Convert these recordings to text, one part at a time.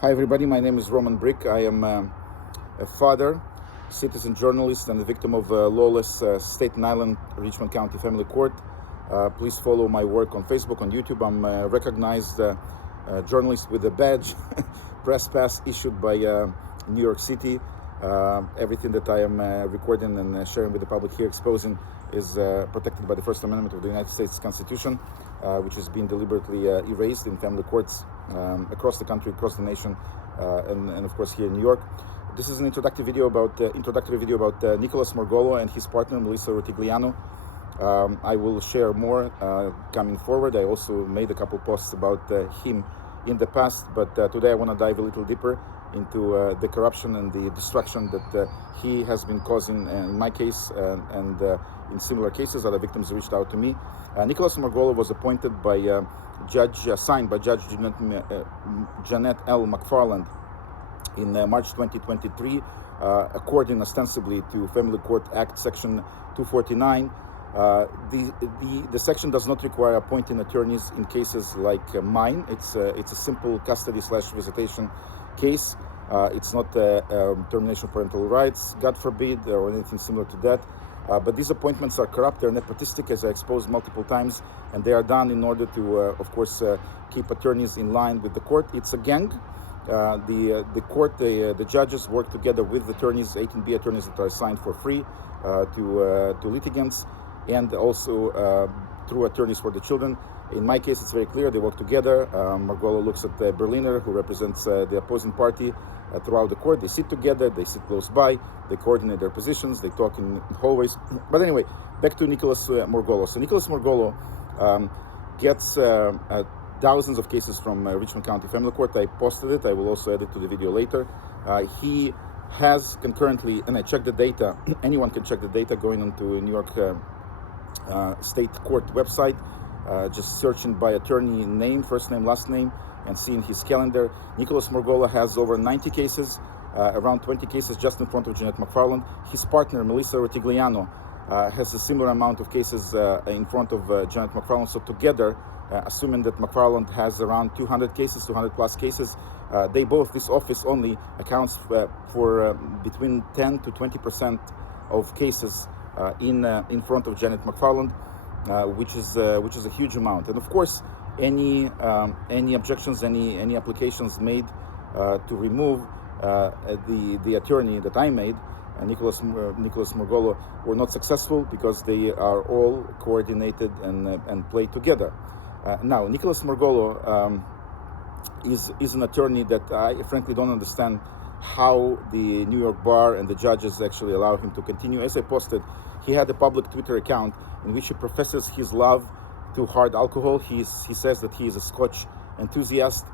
Hi everybody, my name is Roman Brick. I am a father, citizen journalist, and the victim of lawless Staten Island, Richmond County Family Court. Please follow my work on Facebook, on YouTube. I'm a recognized journalist with a badge, press pass issued by New York City. Everything that I am recording and sharing with the public here, exposing, is protected by the First Amendment of the United States Constitution, which has been deliberately erased in family courts across the country, across the nation, and of course here in New York. This is an introductory video about Nicholas Murgolo and his partner Melissa Rotigliano. I will share more coming forward. I also made a couple posts about him in the past, but today I want to dive a little deeper into the corruption and the destruction that he has been causing in my case and in similar cases. Other victims reached out to me. Nicholas Murgolo was appointed by signed by Judge Janet L. McFarland in March 2023, according ostensibly to Family Court Act Section 249. The section does not require appointing attorneys in cases like mine. It's a simple custody/visitation case. It's not termination of parental rights, God forbid, or anything similar to that. But these appointments are corrupt, they're nepotistic, as I exposed multiple times, and they are done in order to, of course, keep attorneys in line with the court. It's a gang. The court, the judges work together with attorneys, 18B attorneys that are assigned for free to litigants, and also through attorneys for the children. In my case, it's very clear. They work together. Murgolo looks at Berliner, who represents the opposing party, throughout the court. They sit together, they sit close by, they coordinate their positions, they talk in hallways. But anyway, back to Nicholas Murgolo. So Nicholas Murgolo gets thousands of cases from Richmond County Family Court. I posted it. I will also add it to the video later. He has concurrently, and I checked the data, anyone can check the data going onto New York State Court website, just searching by attorney name, first name, last name, and seeing his calendar. Nicholas Murgolo has over 90 cases, around 20 cases just in front of Janet McFarland. His partner, Melissa Rotigliano, has a similar amount of cases in front of Janet McFarland. So together, assuming that McFarland has around 200 cases, 200 plus cases, they both, this office only accounts for between 10 to 20% of cases in front of Janet McFarland, which is a huge amount. And of course, any objections, any applications made to remove the attorney that I made, Nicholas Murgolo, were not successful because they are all coordinated and play together. Now, Nicholas Murgolo is an attorney that I frankly don't understand how the New York bar and the judges actually allow him to continue. As I posted, he had a public Twitter account in which he professes his love to hard alcohol. He says that he is a scotch enthusiast.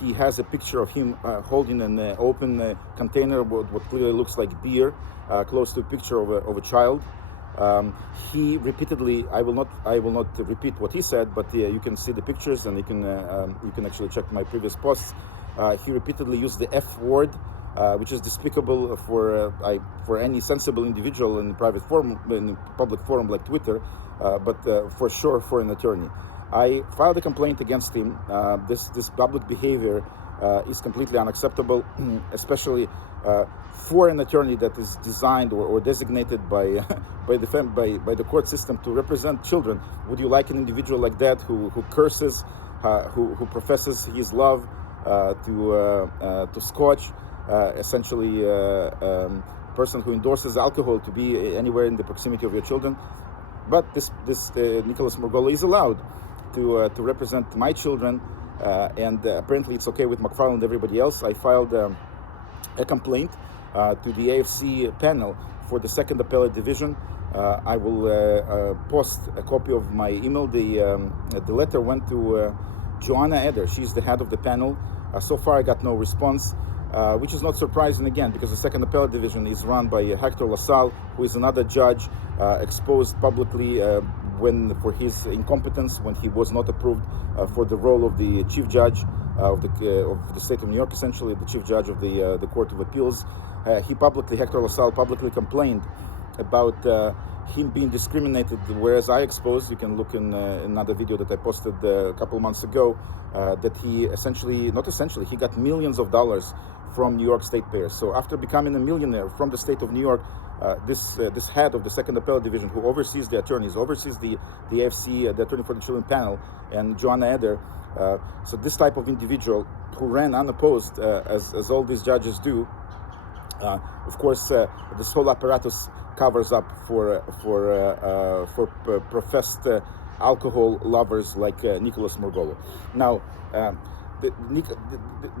He has a picture of him holding an open container, what clearly looks like beer, close to a picture of a child. He repeatedly, I will not repeat what he said, but you can see the pictures, and you can actually check my previous posts. He repeatedly used the F word, which is despicable for any sensible individual in private forum, in a public forum like Twitter, but for sure for an attorney. I filed a complaint against him. This public behavior is completely unacceptable, especially for an attorney that is designed or designated by the court system to represent children. Would you like an individual like that who curses, who professes his love to scotch, essentially person who endorses alcohol, to be anywhere in the proximity of your children? But this Nicholas Murgolo is allowed to represent my children, and apparently it's okay with McFarland and everybody else. I filed a complaint to the AFC panel for the Second Appellate Division. I will post a copy of my email. The letter went to Joanna Eder. She's the head of the panel. So far I got no response, which is not surprising, again, because the Second Appellate Division is run by Hector LaSalle, who is another judge exposed publicly for his incompetence when he was not approved for the role of the chief judge of the state of New York, essentially the chief judge of the Court of Appeals. Hector LaSalle publicly complained about him being discriminated, whereas I exposed, you can look in another video that I posted a couple months ago, that he he got millions of dollars from New York state payers. So after becoming a millionaire from the state of New York, this head of the Second Appellate Division, who oversees the attorneys, oversees the AFC, the Attorney for the Children panel, and Joanna Eder, so this type of individual who ran unopposed, as all these judges do, of course, this whole apparatus covers up for professed alcohol lovers like Nicholas Murgolo. Now,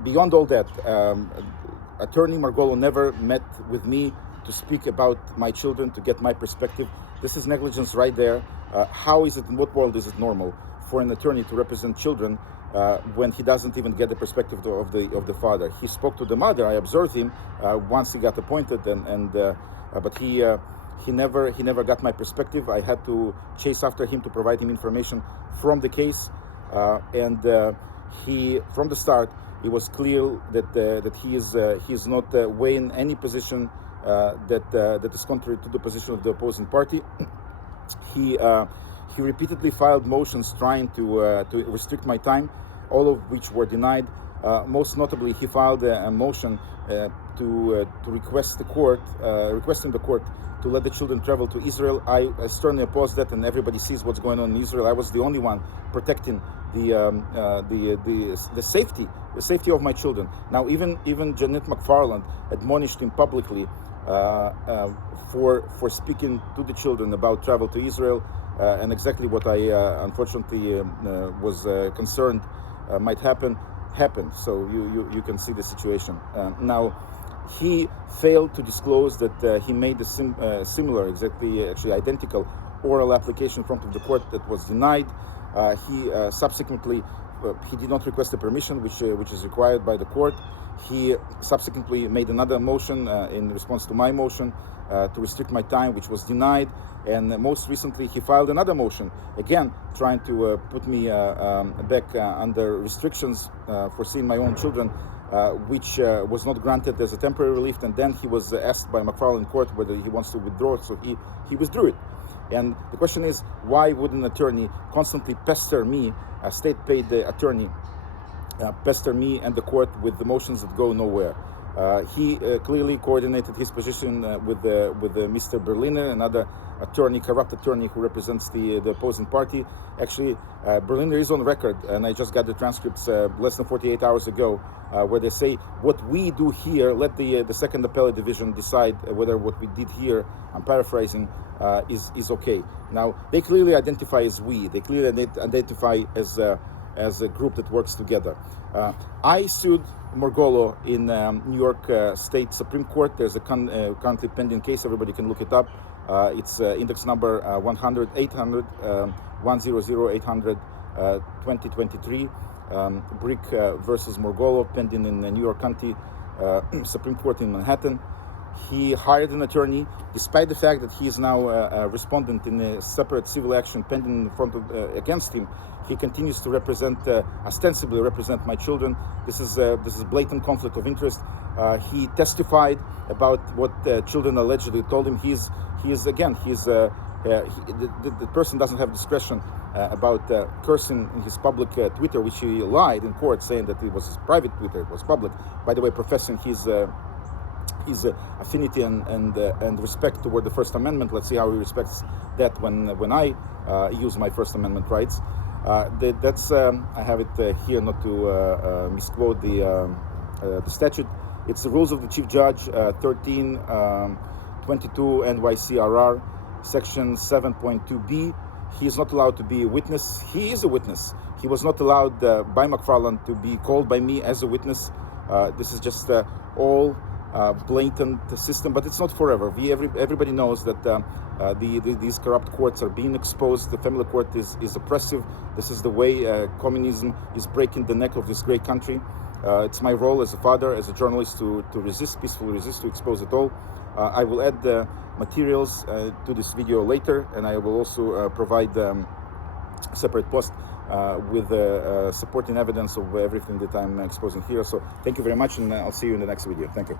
beyond all that, Attorney Murgolo never met with me to speak about my children, to get my perspective. This is negligence right there. How is it, in what world is it normal for an attorney to represent children when he doesn't even get the perspective of the father? He spoke to the mother. I observed him once he got appointed, but he never got my perspective. I had to chase after him to provide him information from the case, and he, from the start, it was clear that he is not weighing any position that is contrary to the position of the opposing party. He repeatedly filed motions trying to restrict my time, all of which were denied. Most notably, he filed a motion to request the court, requesting the court to let the children travel to Israel. I sternly oppose that, and everybody sees what's going on in Israel. I was the only one protecting the safety of my children. Now, even Janet McFarland admonished him publicly for speaking to the children about travel to Israel, and exactly what I unfortunately was concerned might happen happened. So you can see the situation. Now, he failed to disclose that he made a similar, actually identical oral application in front of the court that was denied. He subsequently he did not request a permission, which is required by the court. He subsequently made another motion in response to my motion to restrict my time, which was denied. And most recently, he filed another motion, again trying to put me back under restrictions for seeing my own children, which was not granted as a temporary relief. And then he was asked by McFarland Court whether he wants to withdraw it, so he withdrew it. And the question is, why would an attorney constantly pester me, a state-paid attorney, pester me and the court with the motions that go nowhere? He clearly coordinated his position with Mr. Berliner, another attorney, corrupt attorney who represents the opposing party. Actually, Berliner is on record, and I just got the transcripts less than 48 hours ago, where they say, what we do here, let the Second Appellate Division decide whether what we did here, I'm paraphrasing, is okay. Now, they clearly identify as we. They clearly identify as a group that works together. I sued Murgolo in New York State Supreme Court. There's a currently pending case. Everybody can look it up. It's index number 2023, Brick versus Murgolo, pending in New York County Supreme Court in Manhattan. He hired an attorney, despite the fact that he is now a respondent in a separate civil action pending in front of, against him. He continues to ostensibly represent my children. This is blatant conflict of interest. He testified about what children allegedly told him. The person doesn't have discretion about cursing in his public Twitter, which he lied in court, saying that it was his private Twitter, it was public. By the way, professing his affinity and respect toward the First Amendment. Let's see how he respects that when I use my First Amendment rights. That's I have it here, not to misquote the statute. It's the rules of the Chief Judge, 1322 NYCRR, Section 7.2b. He is not allowed to be a witness. He is a witness. He was not allowed by McFarland to be called by me as a witness. This is just all blatant system, but it's not forever. Everybody knows that these corrupt courts are being exposed. The family court is oppressive. This is the way communism is breaking the neck of this great country. It's my role as a father, as a journalist, to resist, peacefully resist, to expose it all. I will add the materials to this video later, and I will also provide a separate post with supporting evidence of everything that I'm exposing here. So thank you very much, and I'll see you in the next video. Thank you.